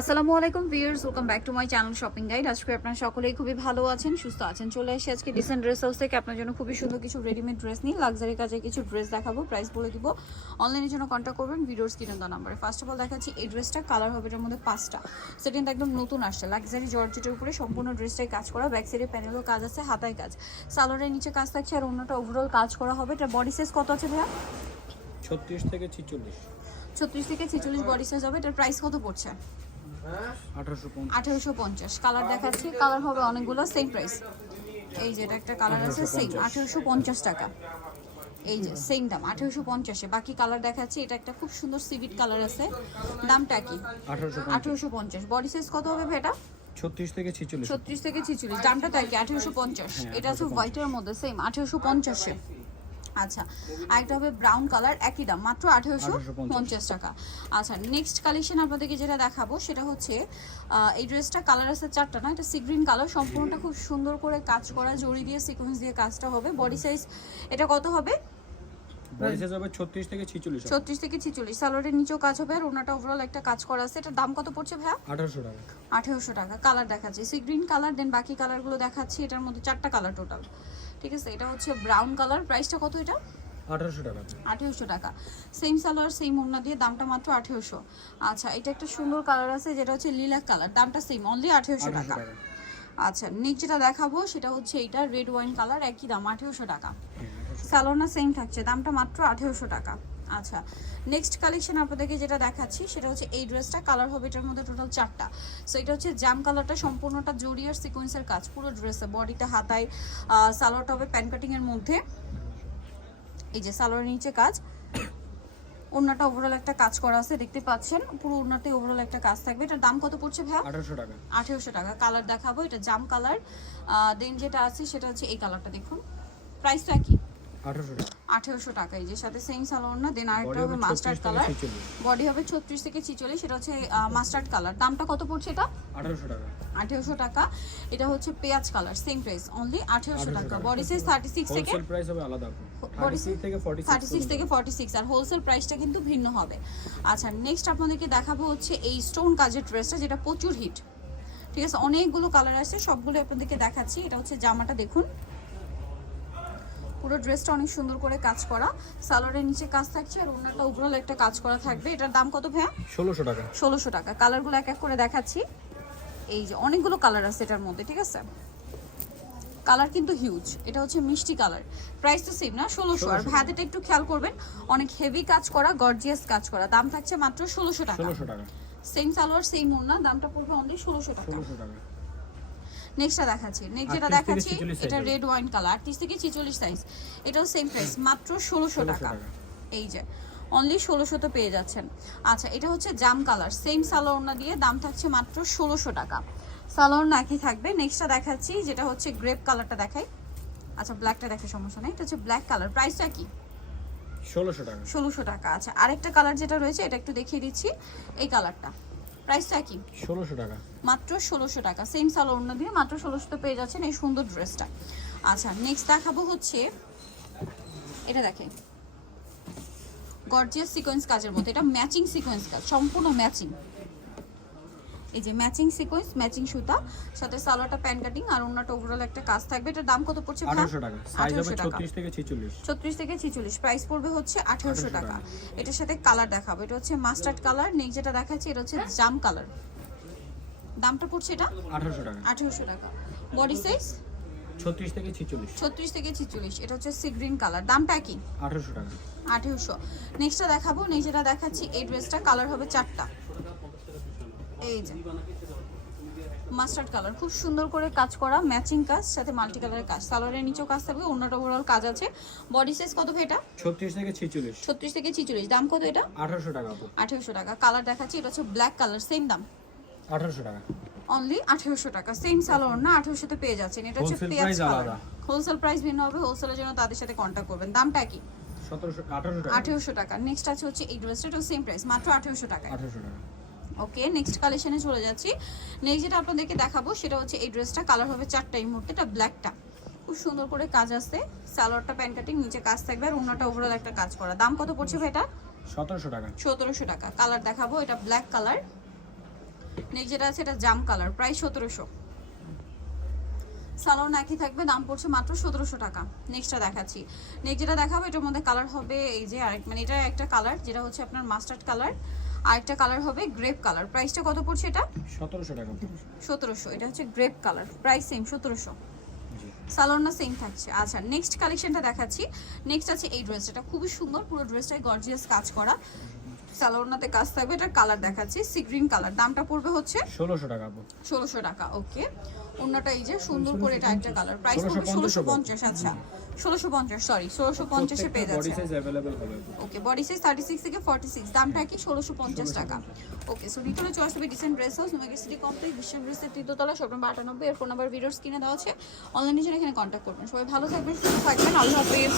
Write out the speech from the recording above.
আসসালামু আলাইকুম viewers welcome back to my channel shopping guide. আজকে আপনারা সকলেই খুবই ভালো আছেন সুস্থ আছেন। চলে এসে আজকে ডিসেন্ট ড্রেস হাউস থেকে। আপনার জন্য খুবই সুন্দর কিছু রেডিমেড ড্রেস নিয়ে লাক্সারি কাজে কিছু ড্রেস দেখাবো প্রাইস বলে দিব। অনলাইনের জন্য কন্ট্যাক্ট করবেন ভিডিওর স্ক্রিনে দেওয়া নাম্বারে ফার্স্ট অফ অল দেখাচ্ছি এই ড্রেসটা কালার হবে এটার মধ্যে পাঁচটা। সেটা কিন্তু একদম নতুন আসছে। লাক্সারি জর্জেটের উপরে সম্পূর্ণ ড্রেসটাই কাজ করা ব্যাক সাইডে প্যানেলও কাজ আছে হাতায় কাজ। সালোয়ারের নিচে কাজ থাকছে আর অন্যটা ওভারঅল কাজ করা হবে। এটা বডি সাইজ কত আছে ভাইয়া? ছত্রিশ থেকে ছিচল্লিশ। ছত্রিশ থেকে ছেচল্লিশ বডি সাইজ হবে। এটার প্রাইস কত পড়ছে? আঠারোশো পঞ্চাশ। কালার দেখাচ্ছি। কালার হবে অনেকগুলো সেম প্রাইস এই যে এটা একটা কালার আছে সেম আঠেরোশো পঞ্চাশ। টাকা। এই যে সেম দাম আঠেরোশো পঞ্চাশে বাকি কালার দেখাচ্ছি এটা একটা খুব সুন্দর সিভিট কালার আছে। দামটা কি? আঠারোশো পঞ্চাশ। বডি সাইজ কত হবে ছত্রিশ থেকে ছিচল্লিশ। ছত্রিশ থেকে ছিচল্লিশ। দামটা তো আর কি? আঠেরোশো পঞ্চাশ। এটা আছে হোয়াইটের মধ্যে সেম আঠেরোশো পঞ্চাশে আচ্ছা আরেকটা হবে ব্রাউন কালার একই দাম মাত্র আঠেরোশো পঞ্চাশ। টাকা। আচ্ছা নেক্সট কালেকশন আপনাদেরকে যেটা দেখাবো সেটা হচ্ছে এই ড্রেসটা কালার আছে চারটা না এটা সি গ্রিন কালার সম্পূর্ণটা খুব সুন্দর করে কাজ করা জড়ি দিয়ে সিকোয়েন্স দিয়ে কাজটা হবে। বডি সাইজ এটা কত হবে? বডি সাইজ হবে ছত্রিশ থেকে ছিচল্লিশ ছত্রিশ থেকে ছিচল্লিশ সালোয়ারের নিচেও কাজ হবে আর ওনাটা ওভারঅল একটা কাজ করা আছে। এটার দাম কত পড়ছে ভাইয়া? আঠারোশো টাকা। আঠেরোশো টাকা কালার দেখাচ্ছি। সি গ্রিন কালার দেন বাকি কালারগুলো দেখাচ্ছি এটার মধ্যে চারটা কালার টোটাল ঠিক আছে এটা হচ্ছে ব্রাউন কালার প্রাইসটা কত এটা? আঠারোশো টাকা। আঠেরোশো টাকা। সেম সালোয়ার সেম ওড়না দিয়ে দামটা মাত্র আঠেরোশো। আচ্ছা এটা একটা সুন্দর কালার আছে যেটা হচ্ছে লিলাক কালার দামটা সেম অনলি আঠেরোশো টাকা। আচ্ছা নেক্সট যেটা দেখাবো সেটা হচ্ছে এটা রেড ওয়াইন কালার একই দাম আঠেরোশো টাকা। সালোনা সেম থাকছে দামটা মাত্র আঠেরোশো টাকা। আচ্ছা নেক্সট কালেকশন আপনাদেরকে যেটা দেখাচ্ছি সেটা হচ্ছে এই ড্রেসটা কালার হবে এটার মধ্যে টোটাল চারটা। সো এটা হচ্ছে জাম কালারটা সম্পূর্ণটা জড়িয়ার সিকোয়েন্সের কাজ পুরো ড্রেসে বডিটা হাতায় সালোয়ারটা হবে প্যান কাটিংয়ের মধ্যে। এই যে সালোয়ারের নিচে কাজ ওড়নাটা ওভারঅল একটা কাজ করা আছে দেখতে পাচ্ছেন পুরো ওড়নাতে ওভারঅল একটা কাজ থাকবে। এটার দাম কত পড়ছে ভাইয়া? আঠারোশো টাকা। আঠেরোশো টাকা কালার দেখাবো এটা জাম কালার দেন যেটা আছে সেটা হচ্ছে এই কালারটা দেখুন। প্রাইসটা কি আঠারোশো টাকা। এই যে সাথে সেম সালোয়ার না দেন আরেকটা বডি হবে মাস্টার্ড কালার বডি হবে ছত্রিশ থেকে ছিচল্লিশ সেটা হচ্ছে মাস্টার্ড কালার দামটা কত পড়ছে এটা? আঠারোশো টাকা। আঠেরোশো টাকা। এটা হচ্ছে পেঁয়াজ কালার সেম প্রাইস অনলি আঠেরোশো 1800 টাকা। বডি সাইজ থার্টি সিক্স থেকে হোলসেল প্রাইস হবে আলাদা size- সিক্স থেকে থার্টি সিক্স থেকে ফর্টি সিক্স আর হোলসেল প্রাইসটা কিন্তু ভিন্ন হবে। আচ্ছা নেক্সট আপনাদেরকে দেখাবো হচ্ছে এই স্টোন কাজের ড্রেসটা যেটা প্রচুর হিট ঠিক আছে অনেকগুলো কালার আছে সবগুলো আপনাদেরকে দেখাচ্ছি। এটা হচ্ছে জামাটা দেখুন। পুরো ড্রেসটা অনেক সুন্দর করে কাজ করা। সালোয়ারের নিচে কাজ থাকছে আর ওনারটা ওভারঅল একটা কাজ করা থাকবে। এটার দাম কত ভাইয়া? ষোলোশো টাকা। ষোলোশো টাকা। কালারগুলো এক এক করে দেখাচ্ছি। এই যে অনেকগুলো কালার আছে এটার মধ্যে ঠিক আছে? কালার কিন্তু হিউজ এটা হচ্ছে মিষ্টি কালার প্রাইস তো সেম না ষোলোশো। আর 1600 ভ্যাদেটা একটু খেয়াল করবেন অনেক হেভি কাজ করা গর্জিয়াস কাজ করা। দাম থাকছে মাত্র ষোলোশো টাকা। সেম সালোয়ার সেম ওড়না দামটা পড়বে অনলি ষোলোশো টাকা। নেক্সটটা দেখাচ্ছি। নেক্সট যেটা দেখাচ্ছি এটা রেড ওয়াইন কালার আটত্রিশ থেকে ছিচল্লিশ সাইজ এটাও সেম প্রাইস মাত্র ষোলোশো 1600 টাকা। এই যে অনলি ষোলোশোতে পেয়ে যাচ্ছেন। আচ্ছা এটা হচ্ছে জাম কালার সেম সালোয়ারনা দিয়ে দাম থাকছে মাত্র ষোলোশো টাকা। সালোয়ার একই থাকবে। নেক্সটটা দেখাচ্ছি যেটা হচ্ছে গ্রেপ কালারটা দেখাই। আচ্ছা ব্ল্যাকটা দেখে সমস্যা নেই এটা হচ্ছে ব্ল্যাক কালার প্রাইসটা কি? ষোলোশো টাকা। ষোলোশো টাকা। আচ্ছা আরেকটা কালার যেটা রয়েছে এটা একটু দেখিয়ে দিচ্ছি এই কালারটা প্রাইসটা কি ষোলোশো টাকা। মাত্র ষোলোশো টাকা। সেম সালোয়ার অন্য দিয়ে মাত্র ষোলোশোতে পেয়ে যাচ্ছেন এই সুন্দর ড্রেসটা আচ্ছা নেক্সট দেখাবো হচ্ছে এটা দেখেন। গর্জিয়াস সিকোয়েন্স কাজের মধ্যে। এটা ম্যাচিং সিকোয়েন্স কাজ সম্পূর্ণ ম্যাচিং এই যে ম্যাচিং সিকোয়েন্স ম্যাচিং সুতা সাথে সালোয়ারটা প্যান কাটিং আর অন্যটা ওভারঅল একটা কাজ থাকবে। এটার দাম কত পড়ছে ভাই? আঠারোশো টাকা। সাইজ হবে 1800 টাকা। ছত্রিশ থেকে ছিচল্লিশ। ছত্রিশ থেকে ছিচল্লিশ। প্রাইস পড়বে হচ্ছে আঠেরোশো 1800 টাকা। এটার সাথে কালার দেখাবো। এটা হচ্ছে মাস্টার্ড কালার নেক্সট যেটা দেখাচ্ছি এটা হচ্ছে জাম কালার দামটা পড়ছে এটা? আঠারোশো টাকা। আঠেরোশো টাকা। বডি সাইজ ছত্রিশ থেকে ছিচল্লিশ। ছত্রিশ থেকে ছিচল্লিশ। এটা হচ্ছে সি গ্রিন কালার দামটা কি? আঠারোশো টাকা। আঠেরোশো। নেক্সটটা দেখাবো। নেক্সটটা দেখাচ্ছি এই ড্রেসটা কালার হবে চারটা। এই যে মাস্টার্ড কালার। খুব সুন্দর করে কাজ করা ম্যাচিং কাজ সাথে মাল্টি কালারের কাজ। সালোয়ারের নিচেও কাজ থাকবে অন্যটা ওভারঅল কাজ আছে। বডি সাইজ কত এটা? ছত্রিশ থেকে ছিচল্লিশ। ছত্রিশ থেকে ছিচল্লিশ। দাম কত এটা? আঠারোশো টাকা আপু। আঠেরোশো টাকা। কালার দেখাচ্ছি এটা হচ্ছে ব্ল্যাক কালার সেম দাম। আঠারোশো টাকা। অনলি আঠেরোশো টাকা। সেম সালোয়ার না আঠেরোশোতে পেয়ে যাচ্ছেন। এটা হচ্ছে পেঁয়াজ কালার। হোলসেল প্রাইস ভিন্ন হবে হোলসেলের জন্য তাদের সাথে কন্ট্যাক্ট করবেন। দামটা কি? সতেরোশো আঠারোশো টাকা। আঠেরোশো টাকা। নেক্সট আছে হচ্ছে এই ড্রেসটা সেম প্রাইস মাত্র আঠেরোশো টাকা আঠারোশো টাকা। ওকে নেক্সট কালেকশনে চলে যাচ্ছি। নেক্সট যেটা আপনাদেরকে দেখাবো সেটা হচ্ছে এই ড্রেসটা কালার হবে চারটা এই মুহূর্তে এটা ব্ল্যাকটা খুব সুন্দর করে কাজ আছে সালোয়ারটা প্যান কাটিং নিচে কাজ থাকবে আর অন্যটা ওভারঅল একটা কাজ করা। দাম কত পড়ছে ভাই এটা? সতেরোশো টাকা। সতেরোশো টাকা। কালার দেখাবো এটা ব্ল্যাক কালার নেক্সট যেটা আছে এটা জাম কালার প্রায় সতেরোশো। সালোন একই থাকবে দাম পড়ছে মাত্র সতেরোশো টাকা। নেক্সটটা দেখাচ্ছি। নেক্সট যেটা দেখাবো এটার মধ্যে কালার হবে এই যে আরেক মানে এটা একটা কালার যেটা হচ্ছে আপনার মাস্টার্ড কালার আরেকটা কালার হবে গ্রেপ কালার প্রাইসটা কত পড়ছে এটা? সতেরোশো টাকা সতেরোশো এটা হচ্ছে গ্রেপ কালার প্রাইস সেম সতেরোশো। সালোনা সালোয়ারটা সেম থাকছে। আচ্ছা নেক্সট কালেকশনটা দেখাচ্ছি। নেক্সট আছে এই ড্রেসটা খুবই সুন্দর পুরো ড্রেসটাই গর্জিয়াস কাজ করা। সালোয়ারনাতে কাজ থাকবে। এটার কালার দেখাচ্ছি সি গ্রিন কালার। দামটা পড়বে হচ্ছে ষোলোশো টাকা ষোলোশো টাকা ওকে। অন্যটা এই যে সুন্দর করে এটা একটা কালার। প্রাইস পড়বে 1650 ষোলোশো পঞ্চাশ আচ্ছা। ষোলোশো পঞ্চাশ সরি ষোলোশো পঞ্চাশে পেয়ে বডি যাচ্ছে সাইজ অ্যাভেলেবেল হবে okay body size thirty six থেকে ফর্টি সিক্স দামটা কি? ষোলোশো পঞ্চাশ টাকা। ওকে সো নিতলে চলে আসবে ডিসেন্ট ড্রেস হাউস উমেগের সিটি কমপ্লেক্স বিশ্ব ড্রেসের তৃতীয়তলা শপ নম্বর আটানব্বই। এর ফোন নাম্বার ভিডিওস কিনে দেওয়া আছে। অনলাইনে এখানে কন্ট্যাক্ট করবেন। সবাই ভালো থাকবেন সুস্থ থাকবেন। আল্লাহ হাফিজ।